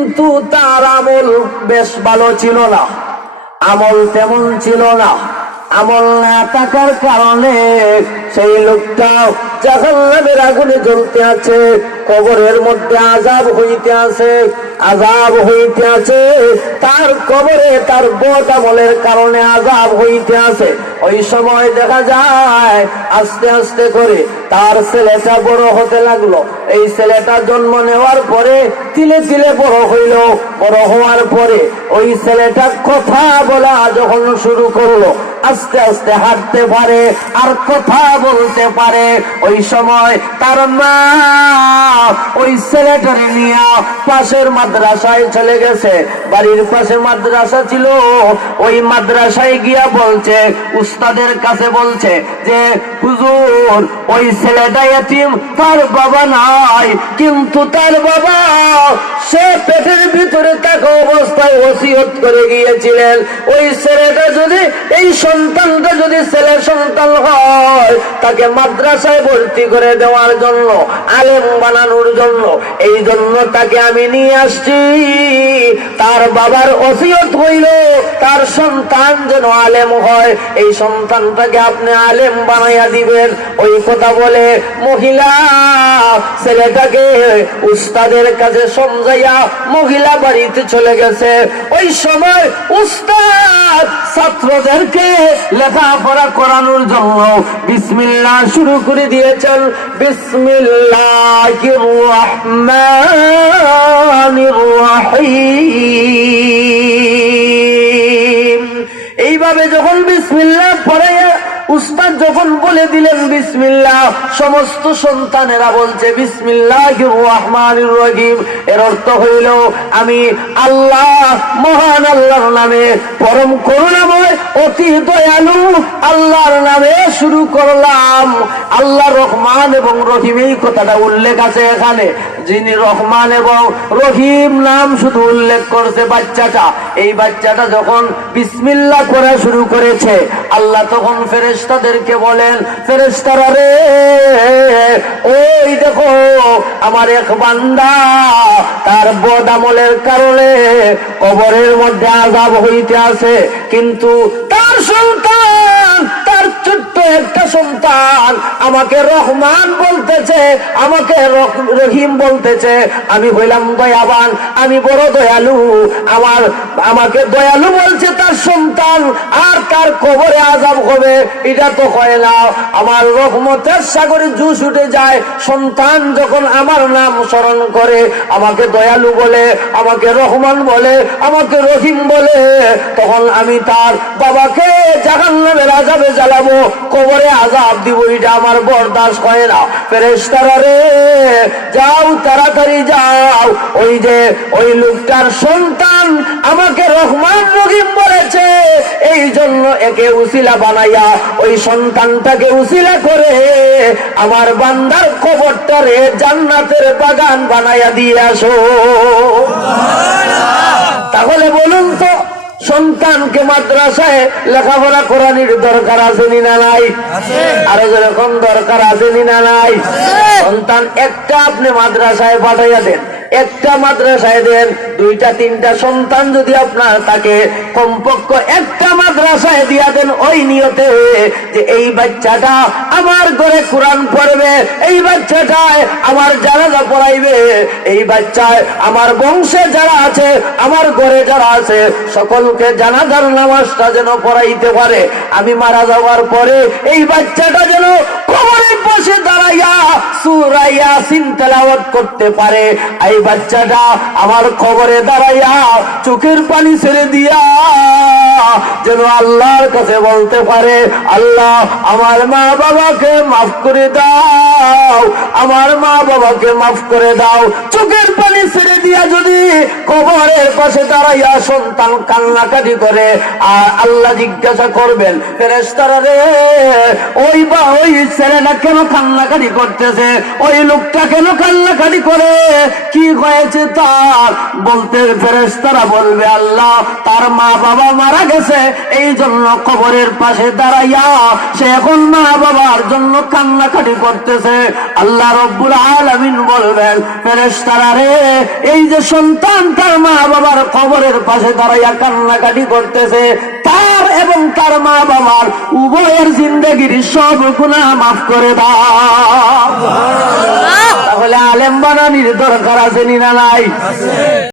কিন্তু তার আমল বেশ ভালো ছিল না, আমল তেমন ছিল না। আমল না থাকার কারণে সেই লোকটা জাহান্নামের আগুনে জ্বলতে আছে, কবরের মধ্যে আযাব হইতে আছে, আযাব হইতে আছে। তার কবরে তার বদ আমলের কারণে আযাব হইতে আছে। ওই সময় দেখা যায় আস্তে আস্তে করে তার ছেলেটা বড় হতে লাগলো। এই ছেলেটা জন্ম নেওয়ার পরে তিলে তিলে বড় হইল। বড় হওয়ার পরে ওই ছেলেটা কথা বলা যখন শুরু করলো, আস্তে আস্তে হাঁটতে পারে আর কথা বলতে পারে। ওই সময় তার মা ওই ছেলেটারে নিয়ে পাশের মাদ্রাসায় চলে গেছে। বাড়ির পাশে মাদ্রাসা ছিল, ওই মাদ্রাসায় গিয়া বলছে, উস্তাদের কাছে বলছে যে হুজুর ওই ছেলেটা এতিম, তার বাবা নাই, কিন্তু তার বাবা সে পেটের ভিতরে থাকা অবস্থায় ওসিয়ত করে গিয়েছিলেন ওই ছেলেটা যদি, এই সন্তানটা যদি ছেলে সন্তান হয় তাকে মাদ্রাসায় ভর্তি করে দেওয়ার জন্য, আলেম বানানোর জন্য, এই জন্য তাকে আমি নিয়ে আসছি। তার বাবার ওসিয়ত হইল তার সন্তান যেন আলেম হয়, এই সন্তানটাকে আপনি আলেম বানাইয়া দিবেন। ওই কথা বলে মহিলা ছেলেটাকে উস্তাদের কাছে সমঝাইয়া মহিলা বাড়িতে চলে গেছে। ওই সময় উস্তাদ ছাত্রদেরকে লেখাপড়া করানোর জন্য বিসমিল্লাহ শুরু করে দিয়েছেন। বিসমিল্লাহির রহমানির রহিম, এইভাবে যখন বিসমিল্লাহ পড়ে উস্তাদ যখন বলে দিলেন বিসমিল্লাহ, সমস্ত সন্তানেরা বলছে বিসমিল্লাহির রহমানির রহিম। এর অর্থ হইল আমি আল্লাহ, মহান আল্লাহর নামে, পরম করুণাময় অতি দয়ালু আল্লাহর নামে শুরু করলাম। আল্লাহ রহমান এবং রহিম এই কথাটা উল্লেখ আছে এখানে। যিনি রহমান এবং রহিম নাম শুধু উল্লেখ করছে বাচ্চাটা, এই বাচ্চাটা যখন বিসমিল্লাহ করা শুরু করেছে, আল্লাহ তখন ফেরেশতাদেরকে বলেন, ফেরেশতারা রে, ওই দেখো আমার এক বান্দা তার বদ আমলের কারণে কবরের মধ্যে আযাব হইতে আছে, কিন্তু তার সন্তান, তার ছোট্ট একটা সন্তান আমাকে রহমান বলতেছে, আমাকে রহিম বলতেছে। আমি হইলাম দয়াবান, আমি বড় দয়ালু, আমাকে দয়ালু বলছে তার সন্তান, আর তার কবরে আযাব হবে এটা তো হয় না। আমার রহমতের সাগরে জুস উঠে যায় সন্তান যখন আমার নাম স্মরণ করে, আমাকে দয়ালু বলে, আমাকে রহমান বলে, আমাকে রহিম বলে, তখন আমি তার বাবাকে জাহান্নামের আযাবে জ্বালাবো, কবরে আযাব দিব, এটা আমার বরদাস্ত হয় না। ফেরেশতারা রে, যাও তাড়াতাড়ি যাও, ওই যে ওই লোকটার সন্তান আমাকে রহমান রহিম বলেছে, এই জন্য একে উসিলা বানাইয়া ওই সন্তানটাকে উসিলা করে আমার বান্দার কবরটারে জান্নাতের বাগান বানাইয়া দিয়ে আসো। তাহলে বলুন তো, সন্তানকে মাদ্রাসায় লেখাপড়া করানোর দরকার আছে না নাই? আরো যেরকম দরকার আছে না নাই? সন্তান একটা আপনি মাদ্রাসায় পাঠাইয়া দেন, একটা মাদ্রাসায় দেন, দুইটা তিনটা সন্তান যদি আপনার থাকে, কমপক্ষে একটা মাদ্রাসায় দিয়া দেন ওই নিয়তে যে এই বাচ্চাটা আমার ঘরে কোরআন পড়বে, এই বাচ্চাটায় আমার জানাজা পড়াইবে, এই বাচ্চায় আমার বংশে যারা আছে, আমার ঘরে যারা আছে সকলকে জানাজার নামাজটা যেন পড়াইতে পারে। আমি মারা যাওয়ার পরে এই বাচ্চাটা যেন কবরের পাশে দাঁড়াইয়া সূরা ইয়াসিন তেলাওয়াত করতে পারে, এই বাচ্চাটা আমার কবরে দাঁড়াইয়া চোখের পানি ছেড়ে দিয়া যেন আল্লাহর কাছে বলতে পারে, আল্লাহ আমার মা বাবাকে মাফ করে দাও, আমার মা বাবাকে মাফ করে দাও। চোখের পানি ছেড়ে দিয়া যদি কবরের পাশে দাঁড়াইয়া সন্তান কান্নাকাটি করে, আর আল্লাহ জিজ্ঞাসা করবেন, ফেরেশতারা রে, ওই ছেলেটা কেন কান্নাকাটি করতেছে, ওই লোকটা কেন কান্নাকাটি করে, কি হয়েছে তার? বলতে ফেরেশতারা বলবে, আল্লাহ তার মা বাবা মারা গেছে, এই জন্য কবরের পাশে দাঁড়াইয়া সে এখন মা বাবার জন্য কান্নাকাটি করতেছে। আল্লাহ রব্বুল আলামিন বলবেন, ফেরেশতারা রে, এই যে সন্তান তার মা বাবার কবরের পাশে দাঁড়াইয়া কান্নাকাটি করতেছে, তার এবং তার মা বাবার উভয়ের জিন্দেগির সব গুনাহ মাফ করে দাও। তাহলে আলেম বানানির দরকার আছে না নাই?